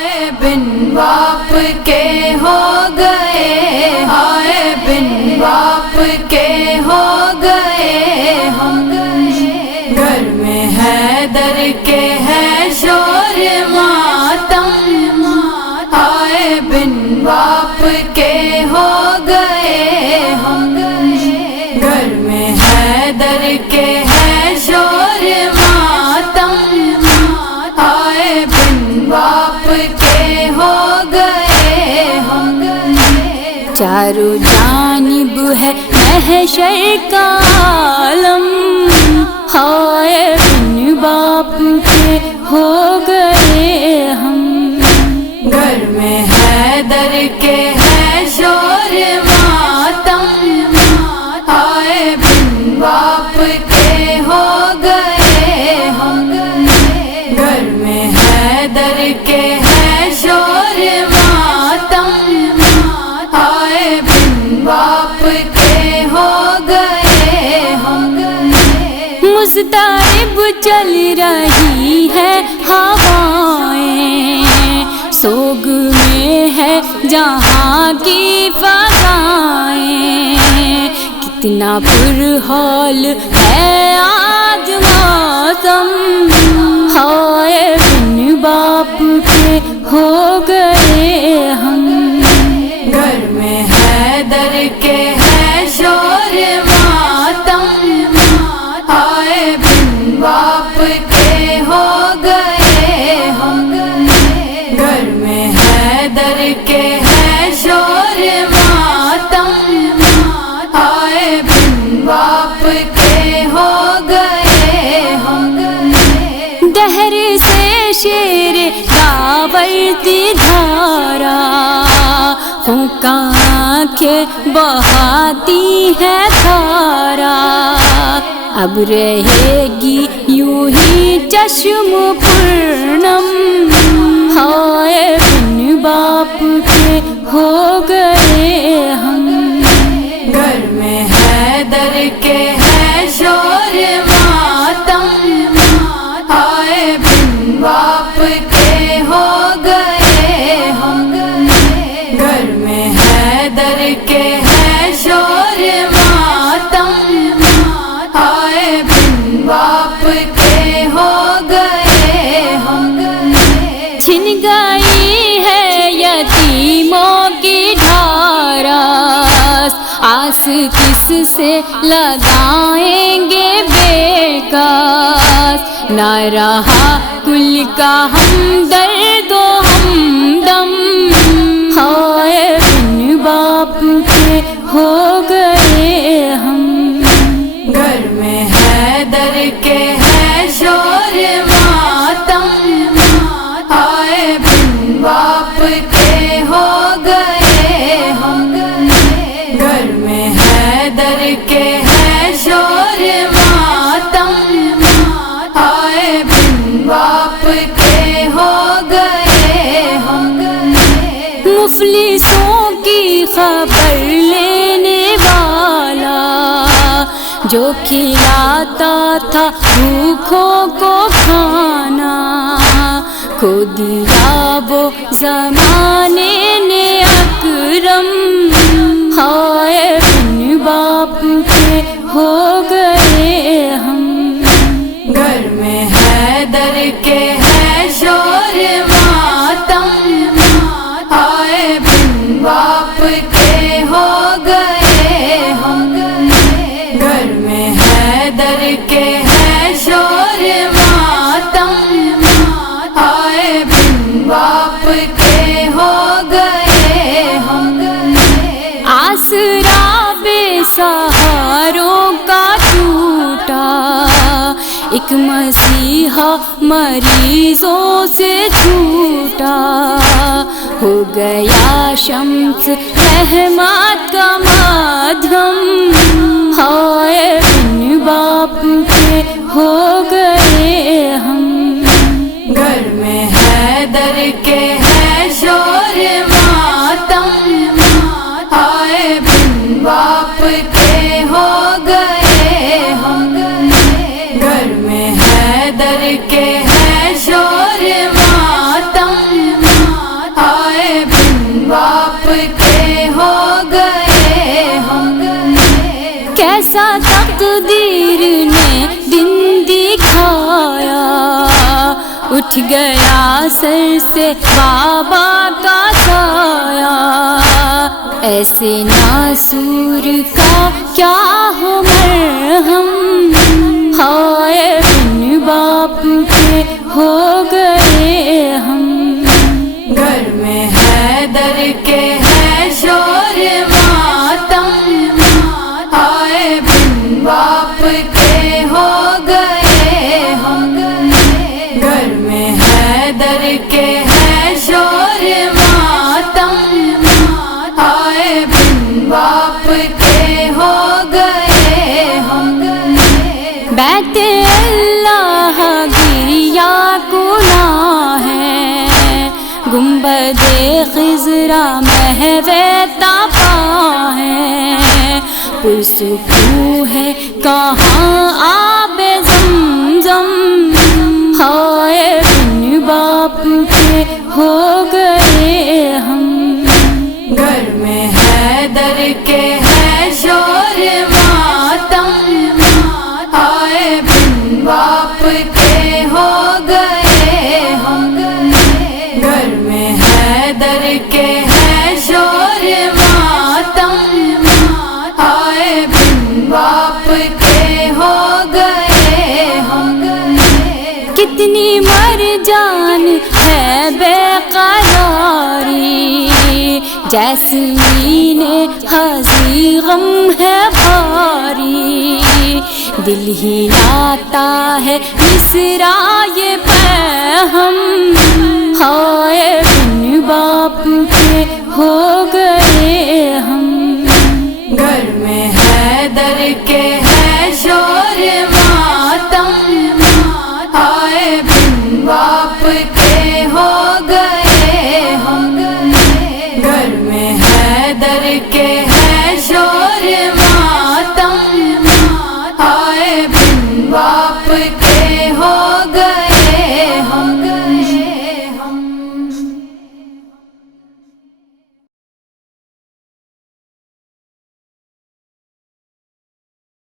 آئے بن باپ کے ہو گئے، آئے بن باپ کے ہو گئے ہم، گھر میں حیدر کے ہے شور ماتم، آئے بن باپ کے ہو گئے ہم، گھر میں حیدر کے ہے شور ماتم، آئے بن باپ کے ہو گئے ہم، چاروں جانب ہے محشر کا عالم، ہائے بن باپ کے ہو گئے ہم، گھر میں حیدر کے ہے شور ماتم، آئے بن باپ کے ہو گئے ہم، گھر میں حیدر کے ہے شور ماتم، آئے بن باپ کے ہو گئے ہم، مضطرب چل رہی ہے ہوائیں، سوگ میں ہے جہاں کی فضائیں، کتنا پرحال ہے آج موسم، ہائے بن باپ کے ہو گئے ہم، گھر میں حیدر کے ہے شور ماتم، آئے بن باپ کے ہو گئے ہم، گھر میں حیدر کے ہے شور ماتم، آئے بن باپ کے ہو گئے ہم، دہر سے شیر داورتی دھارا، خون کا آنکھیں بہاتی ہے دھارا، اب رہے گی یوں ہی چشم پورنم، ہائے بن باپ کے ہو گئے ہم، گھر میں حیدر کے ہے شور ماتم، آئے بن باپ کے ہو گئے ہم، گھر میں حیدر کے ہے شور ماتم، آئے بن باپ کے ہو گئے ہم، چھن گئی ہے یتیموں کی ڈھارس، آس کس سے لگائیں گے بیکاس، نہ رہا کل کا ہمدرد و ہمدم، ہائے بن باپ کے ہو گئے ہم، گھر میں حیدر کے ہے شور ماتم، آئے بن باپ کے ہو گئے ہم، گھر میں حیدر کے ہے شور ماتم، آئے بن باپ کے ہو گئے ہم، مفلسوں کی خبر لینے والا، جو کھلاتا تھا بھوکھوں کو کھانا، کھو دیا وہ زمانے نے اکرم، ہائے بن باپ کے ہو گئے ہم، گھر میں حیدر کے ہے شور ماتم، آئے بن باپ کے ہو گئے ہم، گھر میں حیدر کے ہے شور ماتم، آئے بن باپ کے ہو گئے ہم، آسرا بے سہاروں کا ٹوٹا، ایک مسیحا مریضوں سے چھوٹا، ہو گیا شمس رحمت کا مادھم، ہائے بن باپ کے ہو گئے ہم، گھر میں حیدر کے ہے شور ماتم، آئے بن باپ کے ہو گئے ہم، گھر میں حیدر کے ہے شور ماتم، اٹھ گیا سر سے بابا کا سایہ، ایسے ناسور کا کیا ہو مرہم، ہائے بن باپ کے ہو گئے ہم۔ گھر میں حیدر کے ہے شور ماتم، ہائے بن باپ کے ہو گئے ہم۔ گھر میں حیدر کے ہے شور ماتم، ہائے بن باپ کے ہو گئے ہم۔ بیت اللہ گریا کلا ہے، گنبد خضرا محو تپا ہے، پرسکون ہے کہاں آب زمزم، ہائے بن باپ کے ہو گئے ہم۔ گھر میں حیدر کے ہے شور ماتم، ہائے بن باپ کے ہو گئے ہم۔ گھر میں حیدر کے ہے شور ماتم، ہائے بن باپ کے ہو گئے ہم۔ کتنی مر جان ہے بے قراری، جیسمین ہنسی غم ہے بھاری، دل ہی لاتا ہے مصرع یہ پیغام، ہائے بن باپ کے ہو گئے ہم۔ گھر میں حیدر کے ہے شور